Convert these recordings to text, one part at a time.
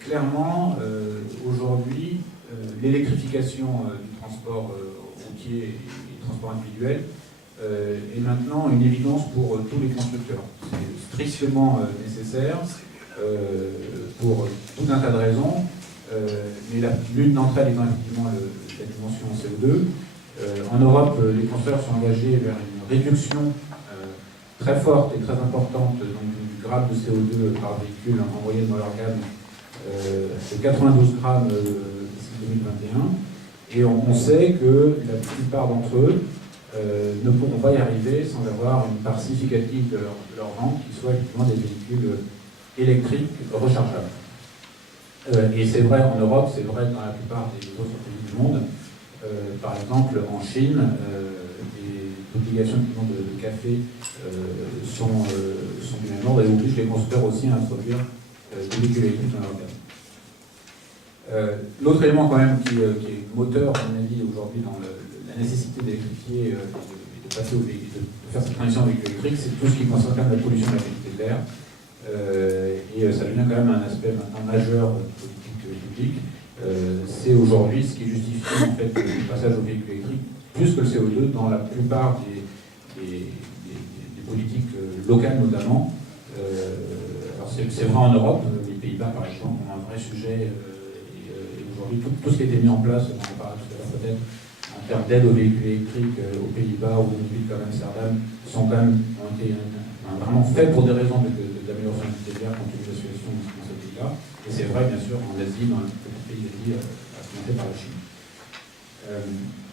clairement, aujourd'hui, l'électrification du transport routier et du transport individuel est maintenant une évidence pour tous les constructeurs. C'est strictement nécessaire pour tout un tas de raisons, mais l'une d'entre elles étant effectivement la dimension CO2. En Europe, les constructeurs sont engagés vers une réduction très forte et très importante donc, du gramme de CO2 par véhicule en moyenne dans leur gamme, c'est 92 grammes d'ici 2021. Et on sait que la plupart d'entre eux ne pourront pas y arriver sans avoir une part significative de leur vente qui soit effectivement des véhicules électriques rechargeables. Et c'est vrai en Europe, c'est vrai dans la plupart des autres pays du monde. Par exemple, en Chine, les obligations de café sont du même ordre et obligent les constructeurs aussi à introduire des véhicules électriques dans leur gamme. L'autre élément quand même qui est moteur, à mon avis, aujourd'hui dans la nécessité d'électrifier et de passer au véhicule, de faire cette transition au véhicule électrique, c'est tout ce qui concerne la pollution de la qualité de l'air. Et ça devient quand même un aspect maintenant majeur de politique publique. C'est aujourd'hui ce qui justifie en fait, le passage au véhicule électrique, plus que le CO2 dans la plupart des politiques locales notamment. Alors c'est vrai en Europe, les Pays-Bas par exemple ont un vrai sujet, et aujourd'hui tout ce qui a été mis en place, on en parlera tout à l'heure peut-être, en termes d'aide aux véhicules électriques aux Pays-Bas ou dans une ville comme Amsterdam, ont été vraiment faits pour des raisons d'amélioration de la qualité de l'air compte tenu de la situation dans ces pays-là. Et c'est vrai bien sûr en Asie, dans les petits pays d'Asie, à commencer par la Chine.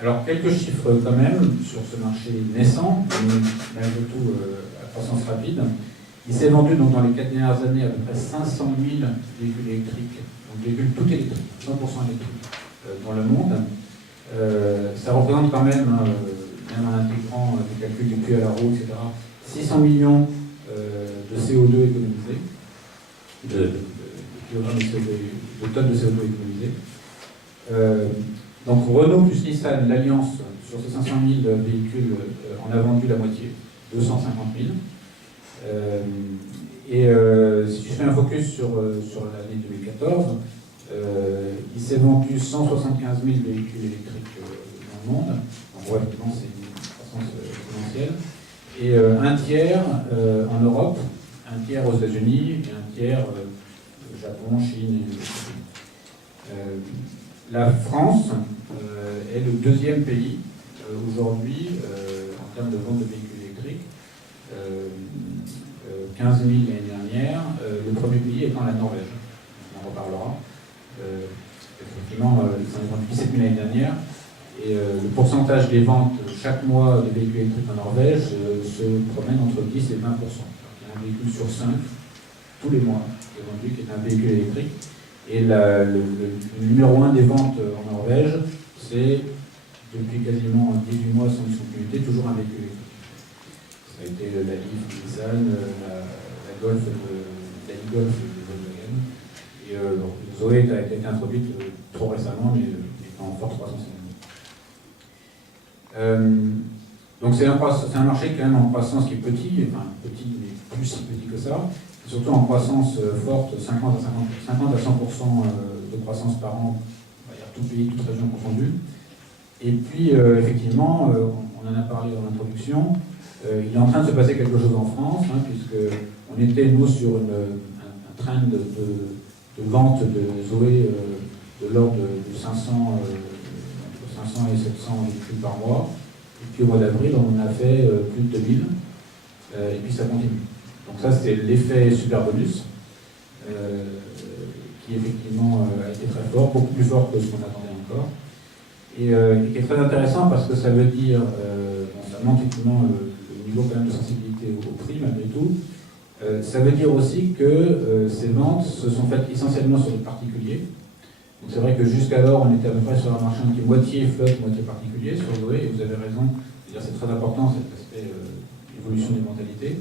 Alors, quelques chiffres quand même sur ce marché naissant, mais malgré tout à croissance rapide. Il s'est vendu donc, dans les 4 dernières années à peu près 500 000 véhicules électriques, donc véhicules tout électriques, 100% électriques dans le monde. Ça représente quand même, même en intégrant des calculs du puits à la roue, etc., 600 millions de CO2 économisés, de tonnes de CO2 économisées. Donc Renault plus Nissan, l'alliance sur ces 500 000 véhicules en a vendu la moitié, 250 000. Si je fais un focus sur l'année 2014, il s'est vendu 175 000 véhicules électriques dans le monde. Donc ouais, effectivement, c'est une croissance exponentielle. Et un tiers en Europe, un tiers aux États-Unis et un tiers au Japon, Chine et la France est le deuxième pays aujourd'hui en termes de vente de véhicules électriques. 15 000 l'année dernière. Le premier pays étant la Norvège. On en reparlera. Effectivement, ils en ont vendu 17 000 l'année dernière. Et le pourcentage des ventes chaque mois de véhicules électriques en Norvège se promène entre 10 et 20%. Il y a un véhicule sur 5 tous les mois qui est vendu qui est un véhicule électrique. Et le numéro 1 des ventes en Norvège, c'est depuis quasiment 18 mois sans discontinuité, toujours un véhicule électrique. Ça a été la Leaf de Nissan, la Golf la e-Golf de Volkswagen. Et Zoé a été introduite trop récemment, mais en forte croissance. Donc c'est un marché quand même en croissance qui est petit, enfin petit mais plus si petit que ça, surtout en croissance forte, 50 à 100% de croissance par an, on va dire tout pays, toute région confondue. Et puis effectivement, on en a parlé dans l'introduction, il est en train de se passer quelque chose en France, puisque on était nous sur un trend de vente de Zoé de l'ordre de 500 et 700 véhicules par mois. Et puis au mois d'avril, on en a fait plus de 2000. Et puis ça continue. Donc ça, c'est l'effet super bonus, qui effectivement a été très fort, beaucoup plus fort que ce qu'on attendait encore. Et qui est très intéressant parce que ça veut dire, ça montre effectivement le niveau quand même de sensibilité au prix malgré tout. Ça veut dire aussi que ces ventes se sont faites essentiellement sur des particuliers. Donc c'est vrai que jusqu'alors, on était à peu près sur un marché qui est moitié flotte, moitié particulier sur Zoé, et vous avez raison, c'est très important cet aspect évolution des mentalités.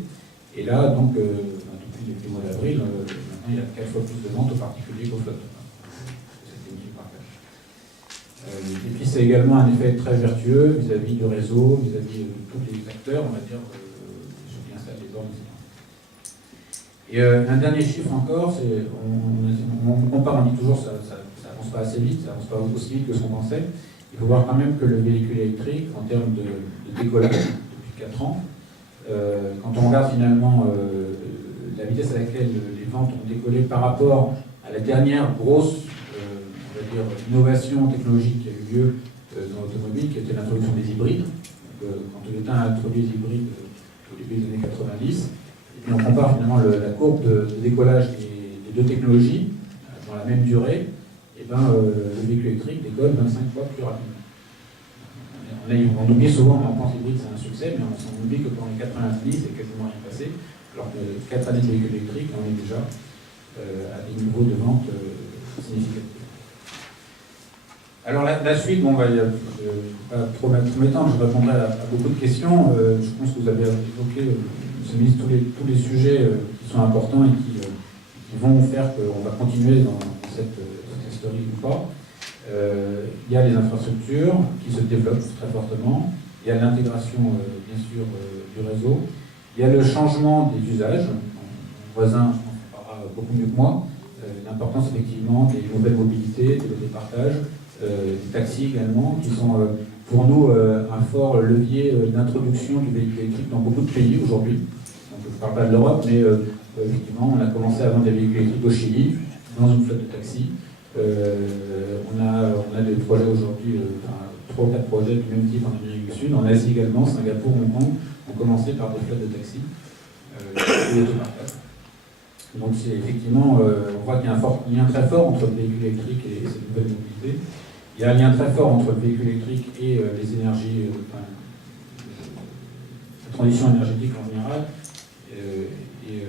Et là, donc, depuis le mois d'avril, maintenant il y a 4 fois plus de ventes aux particuliers qu'aux flottes. C'était une partage. Et puis c'est également un effet très vertueux vis-à-vis du réseau, vis-à-vis de tous les acteurs, on va dire, ceux qui installent les ordres, etc. Et un dernier chiffre encore, c'est on compare, on dit toujours ça avance pas assez vite, ça avance pas aussi vite que ce qu'on pensait. Il faut voir quand même que le véhicule électrique, en termes de décollage depuis 4 ans, quand on regarde finalement la vitesse à laquelle les ventes ont décollé par rapport à la dernière grosse on va dire, innovation technologique qui a eu lieu dans l'automobile, qui était l'introduction des hybrides. Donc, quand Toyota a introduit les hybrides au début des années 90, et puis on compare finalement la courbe de décollage des deux technologies dans la même durée, et ben, le véhicule électrique décolle 25 fois plus rapidement. On oublie souvent, on pense que l'hybride c'est un succès, mais on oublie que pendant les 90, c'est quasiment rien passé, alors que 4 années de véhicule électrique, on est déjà à des niveaux de vente significatifs. Alors la suite, bon, il y a pas trop mettre mes temps, je répondrai à beaucoup de questions. Je pense que vous avez évoqué, M. le ministre, tous les sujets qui sont importants et qui vont faire qu'on va continuer dans cette story ou pas. Il y a les infrastructures qui se développent très fortement. Il y a l'intégration, bien sûr, du réseau. Il y a le changement des usages. Mon voisin en parlera beaucoup mieux que moi. L'importance, effectivement, des nouvelles mobilités, des partages. Des taxis également, qui sont pour nous un fort levier d'introduction du véhicule électrique dans beaucoup de pays aujourd'hui. Donc, je ne parle pas de l'Europe, mais effectivement, on a commencé à vendre des véhicules électriques au Chili, dans une flotte de taxis. On a des projets aujourd'hui, 3 ou 4 projets du même type en Amérique du Sud, en Asie également, Singapour, Hong Kong, ont commencé par des flottes de taxis et d'autopartage. Donc c'est effectivement, on voit qu'il y a un lien très fort entre le véhicule électrique et cette nouvelle mobilité. Il y a un lien très fort entre le véhicule électrique et les énergies, la transition énergétique en général, et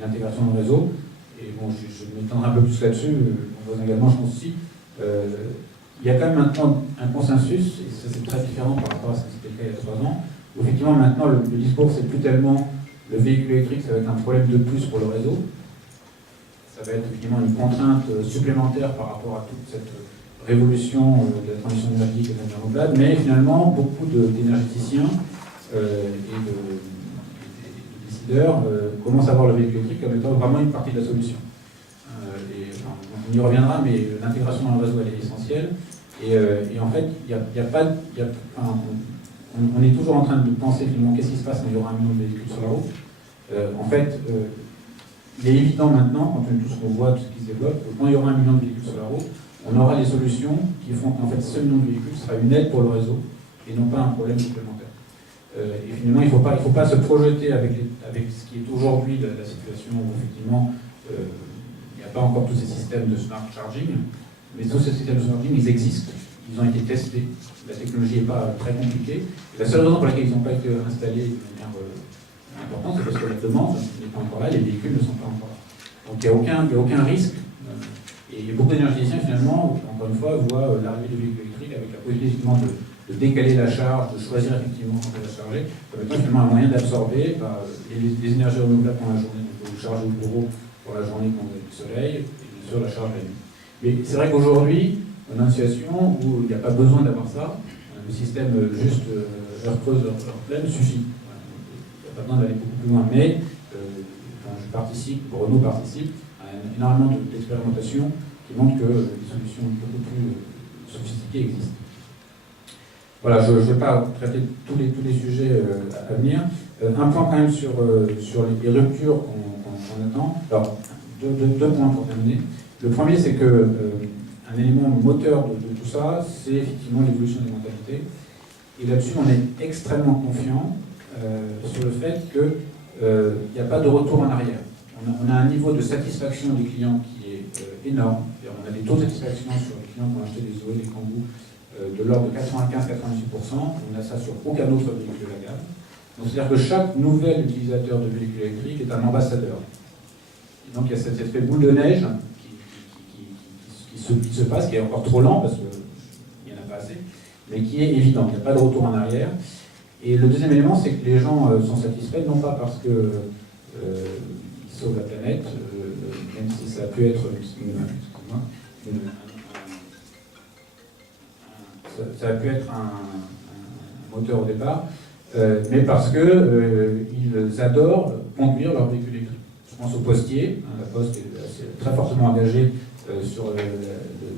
l'intégration dans le réseau. Et bon, je m'étendrai un peu plus là-dessus, on voit également, je pense aussi. Il y a quand même maintenant un consensus, et ça c'est très différent par rapport à ce qui était le cas il y a 3 ans, où effectivement maintenant le discours c'est plus tellement le véhicule électrique, ça va être un problème de plus pour le réseau. Ça va être effectivement une contrainte supplémentaire par rapport à toute cette révolution de la transition énergétique et de l'énergie renouvelable, mais finalement, beaucoup d'énergéticiens et de décideurs commencent à voir le véhicule électrique comme étant vraiment une partie de la solution. On y reviendra, mais l'intégration dans le réseau, elle est essentielle. Et en fait, on est toujours en train de penser finalement qu'est-ce qui se passe quand il y aura 1 million de véhicules sur la route. En fait, il est évident maintenant, quand tout ce qu'on voit, tout ce qui se développe, que quand il y aura 1 million de véhicules sur la route, on aura des solutions qui font qu'en fait ce million de véhicules sera une aide pour le réseau et non pas un problème supplémentaire. Et finalement, il ne faut pas se projeter avec ce qui est aujourd'hui la situation où effectivement il n'y a pas encore tous ces systèmes de smart charging, mais tous ces systèmes de smart charging, ils existent, ils ont été testés, la technologie n'est pas très compliquée. Et la seule raison pour laquelle ils n'ont pas été installés de manière importante, c'est parce que la demande n'est pas encore là, les véhicules ne sont pas encore là. Donc il n'y a aucun risque. Et beaucoup d'énergéticiens, finalement, encore une fois, voient l'arrivée du véhicule électrique avec la possibilité de décaler la charge, de choisir effectivement quand on va charger, comme étant finalement un moyen d'absorber les énergies renouvelables pendant la journée. Donc vous chargez au bureau pour la journée quand vous avez du soleil, et bien sûr la charge la nuit. Mais c'est vrai qu'aujourd'hui, on a une situation où il n'y a pas besoin d'avoir ça. Le système juste heure creuse, heure pleine suffit. Il n'y a pas besoin d'aller beaucoup plus loin. Mais je participe, Renault participe à énormément d'expérimentations qui montrent que des solutions beaucoup plus sophistiquées existent. Voilà, je ne vais pas traiter tous les sujets à venir. Un point quand même sur les ruptures qu'on attend. Alors, deux points pour terminer. Le premier, c'est que un élément moteur de tout ça, c'est effectivement l'évolution des mentalités. Et là-dessus, on est extrêmement confiant sur le fait qu'il n'y a pas de retour en arrière. On a un niveau de satisfaction des clients qui est énorme. On a des taux de satisfaction sur les clients qui ont acheté des Zoé, des Kangoo, de l'ordre de 95-98%. On a ça sur aucun autre véhicule de la gamme. Donc c'est-à-dire que chaque nouvel utilisateur de véhicule électrique est un ambassadeur. Et donc il y a cet effet boule de neige qui se passe, qui est encore trop lent parce qu'il n'y en a pas assez, mais qui est évident. Il n'y a pas de retour en arrière. Et le deuxième élément, c'est que les gens sont satisfaits, non pas parce que ils sauvent la planète, même si ça a pu être ça a pu être un moteur au départ, mais parce qu'ils adorent conduire leur véhicule électrique. Je pense au postier. La Poste est très fortement engagée sur le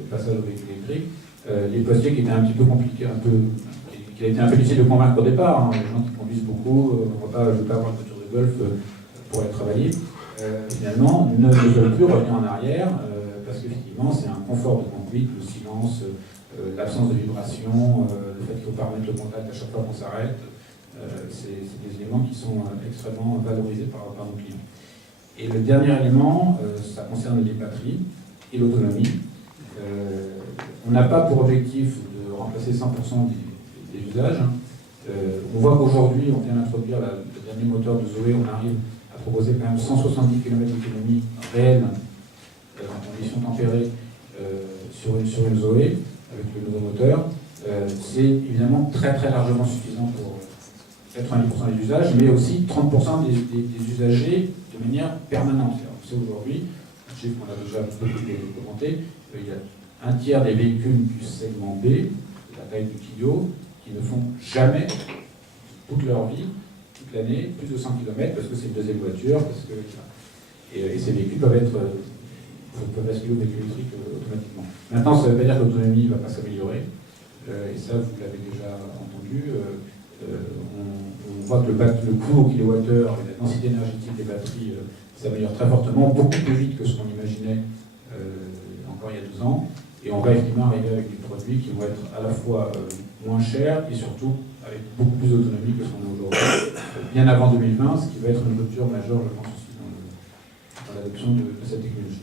passage au véhicule électrique. Les postiers qui étaient un petit peu compliqués, qui a été un peu difficile de convaincre au départ. Les gens qui conduisent beaucoup, je ne veux pas avoir une voiture de golf pour aller travailler. Finalement, ne veulent plus revenir en arrière parce qu'effectivement, c'est un confort de conduite, le silence, l'absence de vibration, le fait qu'il faut pas remettre le contact à chaque fois qu'on s'arrête. C'est des éléments qui sont extrêmement valorisés par nos clients. Et le dernier élément, ça concerne les batteries et l'autonomie. On n'a pas pour objectif de remplacer 100% des usages. On voit qu'aujourd'hui, on vient d'introduire le dernier moteur de Zoé, on arrive à proposer quand même 170 km d'autonomie réelle en conditions tempérées sur une Zoé avec le nouveau moteur. C'est évidemment très très largement suffisant pour 90% des usages, mais aussi 30% des usagers de manière permanente. On sait aujourd'hui, un chiffre qu'on a déjà beaucoup commenté, il y a un tiers des véhicules du segment B, de la taille du Clio, qui ne font jamais, toute leur vie, toute l'année, plus de 100 km, parce que c'est une deuxième voiture, et ces véhicules peuvent basculer au véhicule électrique automatiquement. Maintenant, ça ne veut pas dire que l'autonomie ne va pas s'améliorer, et ça, vous l'avez déjà entendu. On voit que le coût au kilowattheure et la densité énergétique des batteries s'améliore très fortement, beaucoup plus vite que ce qu'on imaginait encore il y a 2 ans. Et on va effectivement arriver avec des produits qui vont être à la fois moins chers et surtout avec beaucoup plus d'autonomie que ce qu'on a aujourd'hui, bien avant 2020, ce qui va être une rupture majeure, je pense, aussi dans l'adoption de cette technologie.